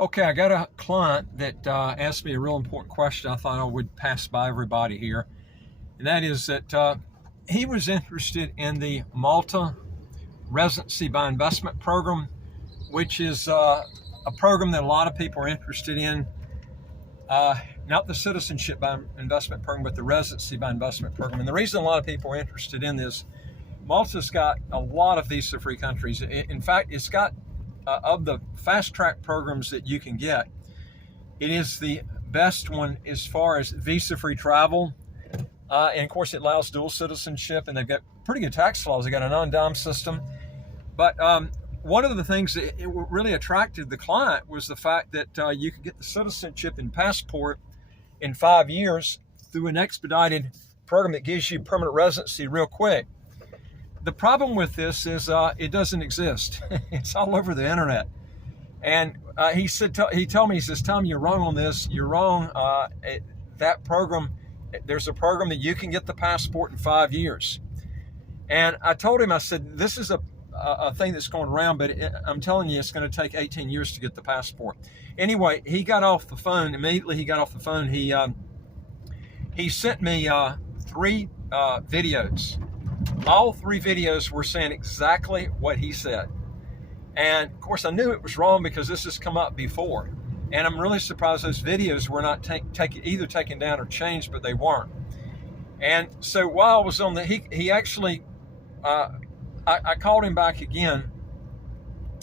Okay, I got a client that asked me a real important question I thought I would pass by everybody here. And that is that he was interested in the MALTA Residency by Investment Program, which is a program that a lot of people are interested in. Not the Citizenship by Investment Program, but the Residency by Investment Program. And the reason a lot of people are interested in this, Malta's got a lot of visa-free countries. In fact, it's got of the fast-track programs that you can get, it is the best one as far as visa-free travel. And of course, it allows dual citizenship, and they've got pretty good tax laws. They got a non-dom system. But one of the things that it really attracted the client was the fact that you could get the citizenship and passport in 5 years through an expedited program that gives you permanent residency real quick. The problem with this is it doesn't exist. It's all over the internet. And he told me, he says, Tom, you're wrong on this. You're wrong. That program, there's a program that you can get the passport in 5 years. And I told him, I said, this is a thing that's going around, but I'm telling you, it's going to take 18 years to get the passport. Anyway, he got off the phone. Immediately he got off the phone. He sent me 3 videos. All 3 videos were saying exactly what he said. And of course, I knew it was wrong because this has come up before. And I'm really surprised those videos were not either taken down or changed, but they weren't. And so while I was on he actually, I called him back again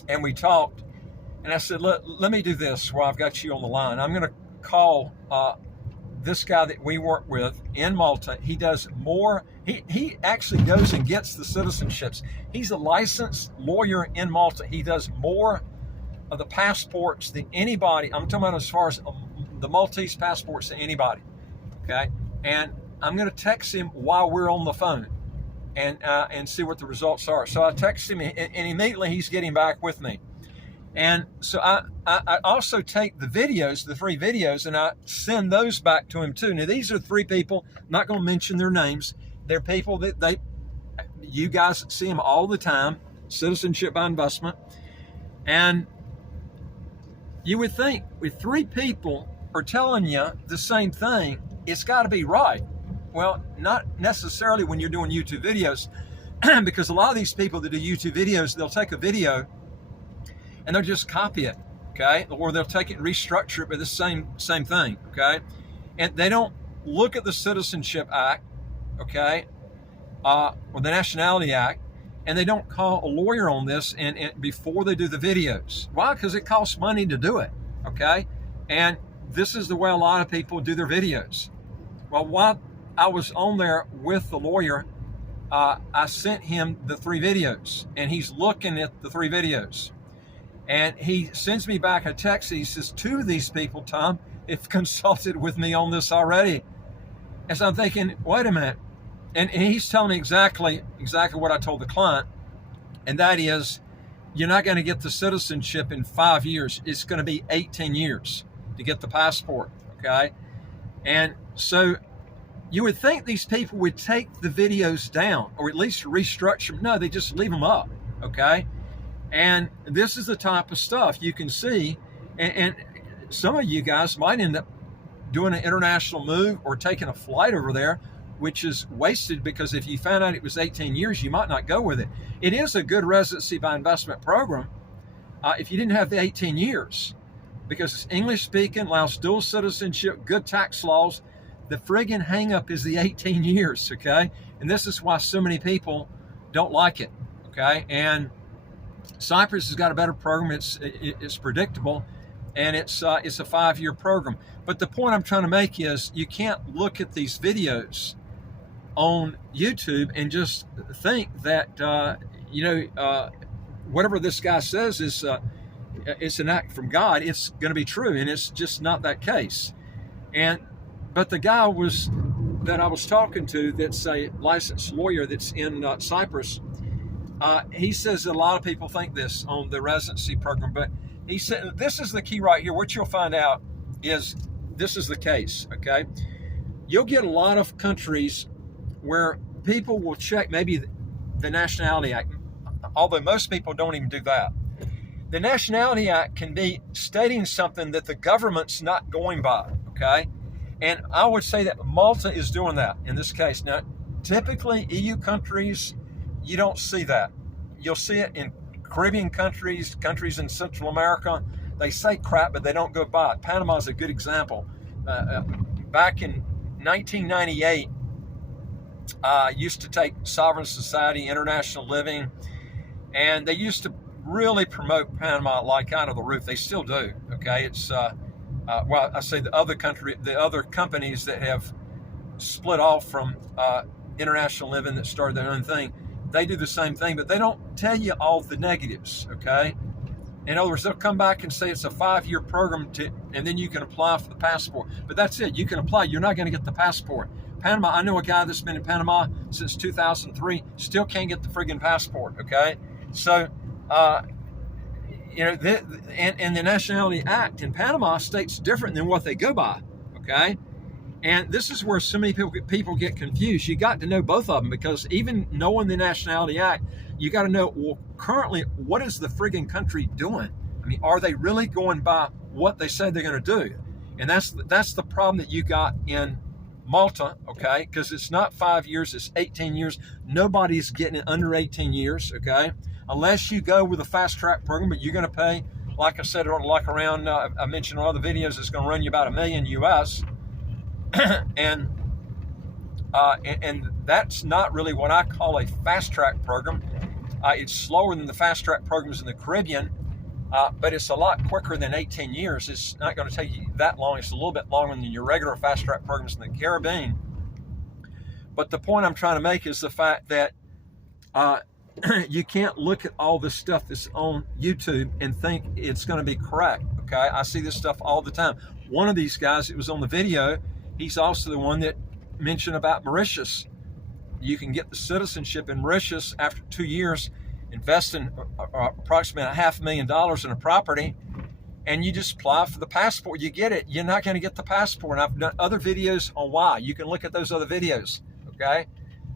and we talked. And I said, let me do this while I've got you on the line. I'm going to call this guy that we work with in Malta. He does more. He actually goes and gets the citizenships. He's a licensed lawyer in Malta. He does more of the passports than anybody. I'm talking about as far as the Maltese passports than anybody. Okay. And I'm going to text him while we're on the phone and see what the results are. So I text him and immediately he's getting back with me. And so I also take the videos, the 3 videos, and I send those back to him too. Now, these are 3 people, I'm not going to mention their names. They're people that you guys see them all the time, Citizenship by Investment. And you would think if 3 people are telling you the same thing, it's got to be right. Well, not necessarily when you're doing YouTube videos, because a lot of these people that do YouTube videos, they'll take a video and they'll just copy it, okay? Or they'll take it and restructure it with the same thing, okay? And they don't look at the Citizenship Act, okay, or the Nationality Act, and they don't call a lawyer on this and before they do the videos. Why? Because it costs money to do it, okay? And this is the way a lot of people do their videos. Well, while I was on there with the lawyer, I sent him the 3 videos, and he's looking at the 3 videos. And he sends me back a text. He says, 2 of these people, Tom, have consulted with me on this already. And so I'm thinking, wait a minute. And he's telling me exactly what I told the client. And that is, you're not going to get the citizenship in 5 years. It's going to be 18 years to get the passport, okay? And so you would think these people would take the videos down or at least restructure them. No, they just leave them up, okay? And this is the type of stuff you can see. And some of you guys might end up doing an international move or taking a flight over there, which is wasted because if you found out it was 18 years, you might not go with it. It is a good residency by investment program if you didn't have the 18 years because it's English speaking, allows dual citizenship, good tax laws. The friggin' hang up is the 18 years, okay? And this is why so many people don't like it, okay? And Cyprus has got a better program. It's predictable, and it's a 5-year program. But the point I'm trying to make is you can't look at these videos on YouTube and just think that whatever this guy says is it's an act from God. It's going to be true, and it's just not that case. But the guy that I was talking to, that's a licensed lawyer that's in Cyprus. He says that a lot of people think this on the residency program, but he said, this is the key right here. What you'll find out is this is the case, okay? You'll get a lot of countries where people will check maybe the Nationality Act, although most people don't even do that. The Nationality Act can be stating something that the government's not going by, okay? And I would say that Malta is doing that in this case. Now, typically EU countries, you don't see that. You'll see it in Caribbean countries, countries in Central America. They say crap, but they don't go by it. Panama is a good example. Back in 1998, used to take Sovereign Society, International Living, and they used to really promote Panama like out of the roof. They still do. Okay, it's well, I say the other companies that have split off from International Living that started their own thing, they do the same thing, but they don't tell you all the negatives. Okay, in other words, they'll come back and say it's a 5-year program and then you can apply for the passport. But that's it. You can apply. You're not going to get the passport. Panama, I know a guy that's been in Panama since 2003, still can't get the friggin' passport. Okay, so. You know, and the Nationality Act in Panama states different than what they go by, okay? And this is where so many people get confused. You got to know both of them, because even knowing the Nationality Act, you got to know, well, currently, what is the friggin' country doing? I mean, are they really going by what they say they're going to do? And that's the problem that you got in Malta, okay? Because it's not 5 years, it's 18 years. Nobody's getting it under 18 years, okay? Unless you go with a fast track program, but you're going to pay, like I said, like around, I mentioned in other videos, it's going to run you about $1 million US. and that's not really what I call a fast track program. It's slower than the fast track programs in the Caribbean, but it's a lot quicker than 18 years. It's not going to take you that long. It's a little bit longer than your regular fast track programs in the Caribbean. But the point I'm trying to make is the fact that you can't look at all this stuff that's on YouTube and think it's going to be correct, okay? I see this stuff all the time. One of these guys that was on the video, he's also the one that mentioned about Mauritius. You can get the citizenship in Mauritius after 2 years, invest in approximately $500,000 in a property, and you just apply for the passport. You get it. You're not going to get the passport. And I've done other videos on why. You can look at those other videos, okay?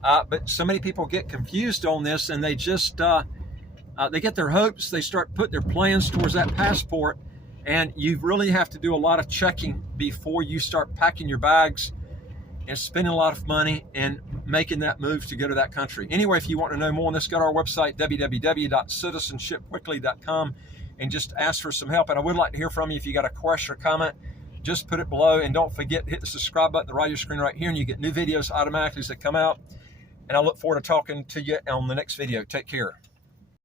But so many people get confused on this, and they just they get their hopes. They start putting their plans towards that passport, and you really have to do a lot of checking before you start packing your bags and spending a lot of money and making that move to go to that country. Anyway, if you want to know more on this, go to our website, www.citizenshipquickly.com, and just ask for some help. And I would like to hear from you. If you got a question or comment, just put it below, and don't forget to hit the subscribe button at the right of your screen right here, and you get new videos automatically as they come out. And I look forward to talking to you on the next video. Take care.